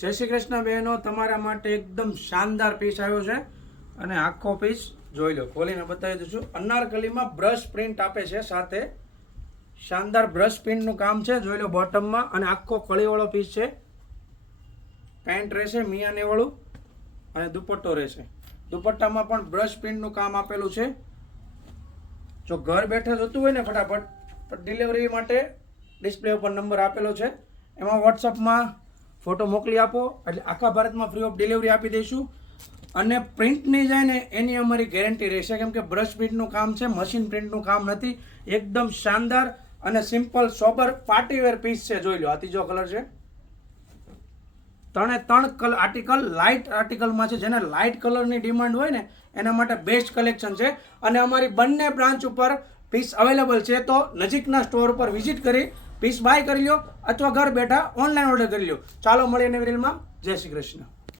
જય શ્રી કૃષ્ણ બહેનો, તમારા માટે એકદમ શાનદાર પીસ આવ્યો છે અને આખો પીસ જોઈ લો, ખોલીને બતાવી દઉં છું. અનારકલીમાં બ્રશ પ્રિન્ટ આપે છે, સાથે શાનદાર બ્રશ પ્રિન્ટનું કામ છે. જોઈ લો બોટમમાં, અને આખો કળીવાળો પીસ છે. પેન્ટ રહેશે મિયાને વાળું અને દુપટ્ટો રહેશે. દુપટ્ટામાં પણ બ્રશ પ્રિન્ટનું કામ આપેલું છે. જો ઘર બેઠે જોતું હોય ને ફટાફટ ડિલિવરી માટે ડિસ્પ્લે ઉપર નંબર આપેલો છે, એમાં વોટ્સઅપમાં ફોટો મોકલી આપો એટલે આખા ભારતમાં ફ્રી ઓફ ડિલિવરી આપી દઈશું. અને પ્રિન્ટ નહીં જાય ને એની અમારી ગેરંટી રહેશે, કેમ કે બ્રશ પ્રિન્ટનું કામ છે, મશીન પ્રિન્ટનું કામ નથી. એકદમ શાનદાર અને સિમ્પલ સોબર પાર્ટીવેર પીસ છે. જોઈ લો, આ ત્રીજો કલર છે. 3 આર્ટિકલ લાઇટ આર્ટિકલમાં છે. જેને લાઇટ કલરની ડિમાન્ડ હોય ને એના માટે બેસ્ટ કલેક્શન છે. અને અમારી બંને બ્રાન્ચ ઉપર પીસ અવેલેબલ છે, તો નજીકના સ્ટોર ઉપર વિઝિટ કરી પીસ બાય કરી લો અથવા ઘર બેઠા ઓનલાઈન ઓર્ડર કરી લો. ચાલો મળીએ નવી રીલમાં. જય શ્રી કૃષ્ણ.